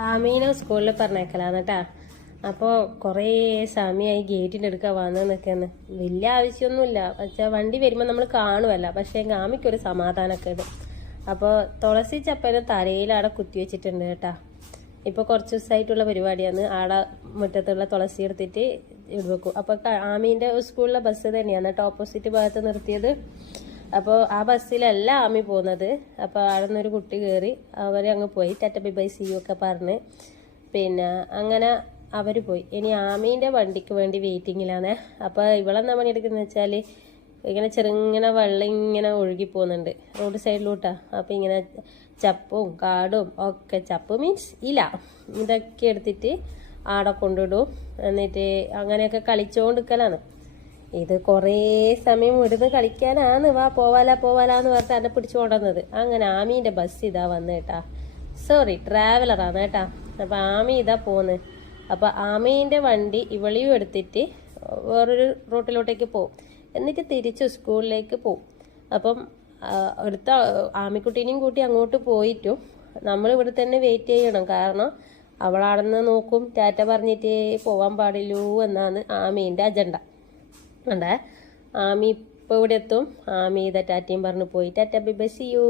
ആമീനെ സ്കൂളിൽ പറഞ്ഞേക്കലാന്ന് കേട്ടാ അപ്പോൾ കുറേ സമയമായി ഗേറ്റിന്റെ അടുക്ക വന്ന് നിൽക്കുന്നു വലിയ ആവശ്യമൊന്നുമില്ല പക്ഷേ വണ്ടി വരുമ്പോൾ നമ്മൾ കാണുമല്ല പക്ഷേ ആമിക്കൊരു സമാധാനമൊക്കെ ഇടും അപ്പോൾ തുളസി ചപ്പന് തലയിൽ കുത്തി വെച്ചിട്ടുണ്ട് കേട്ടാ. ഇപ്പോൾ കുറച്ച് ദിവസമായിട്ടുള്ള പരിപാടിയാണ്. ആടെ മുറ്റത്തുള്ള തുളസി എടുത്തിട്ട് ഇടുവെക്കും. അപ്പോൾ ആമീന്റെ സ്കൂളിലെ ബസ് തന്നെയാണ്. കേട്ടോ. ഓപ്പോസിറ്റ് ഭാഗത്ത് നിർത്തിയത്. അപ്പോൾ ആ ബസ്സിലല്ല ആമി പോകുന്നത് അപ്പോൾ അവിടെ നിന്നൊരു കുട്ടി കയറി അവർ അങ്ങ് പോയി. ടാറ്റ ബൈ സി ഒക്കെ പറഞ്ഞ്. പിന്നെ അങ്ങനെ അവർ പോയി. ഇനി ആമീന്റെ വണ്ടിക്ക് വേണ്ടി വെയിറ്റിങ്ങിലാണ് അപ്പോൾ ഇവളെന്താ പണിയെടുക്കുന്നത് വെച്ചാൽ ഇങ്ങനെ ചെറുങ്ങനെ വെള്ളം ഇങ്ങനെ ഒഴുകി പോകുന്നുണ്ട് റോഡ് സൈഡിലോട്ടാ. അപ്പോൾ ഇങ്ങനെ ചപ്പും കാടും ഒക്കെ ചപ്പ് മീൻസ് ഇല ഇതൊക്കെ എടുത്തിട്ട് ആടെ കൊണ്ടിടും എന്നിട്ട് അങ്ങനെയൊക്കെ കളിച്ചുകൊണ്ടിരിക്കലാണ് ഇത് കുറേ സമയം ഇവിടുന്ന് കളിക്കാനാണ് വാ പോവാലാ പോവാലാന്ന് പറഞ്ഞിട്ട് എന്നെ പിടിച്ചു കൊണ്ടുവന്നത്. അങ്ങനെ ആമീന്റെ ബസ് ഇതാ വന്നു കേട്ടാ. സോറി ട്രാവലറാണ് കേട്ടാ. അപ്പം ആമി ഇതാ പോന്ന്. അപ്പം ആമീന്റെ വണ്ടി ഇവളിയും എടുത്തിട്ട് വേറൊരു റൂട്ടിലോട്ടേക്ക് പോവും. എന്നിട്ട് തിരിച്ചു സ്കൂളിലേക്ക് പോവും. അപ്പം അടുത്ത ആമിക്കുട്ടീനെയും കൂട്ടി അങ്ങോട്ട് പോയിട്ടും നമ്മൾ ഇവിടെ തന്നെ വെയിറ്റ് ചെയ്യണം. കാരണം അവളാടെന്ന് നോക്കും ടാറ്റ പറഞ്ഞിട്ടേ പോവാൻ പാടില്ലൂ എന്നാണ് ആമീന്റെ അജണ്ട ഉണ്ടേ. ആമി ഇപ്പോൾ ഇവിടെ എത്തും. ആമി ഇതാ ടാറ്റയും പറഞ്ഞ് പോയി. ടാറ്റ ബൈ ബസ് യു.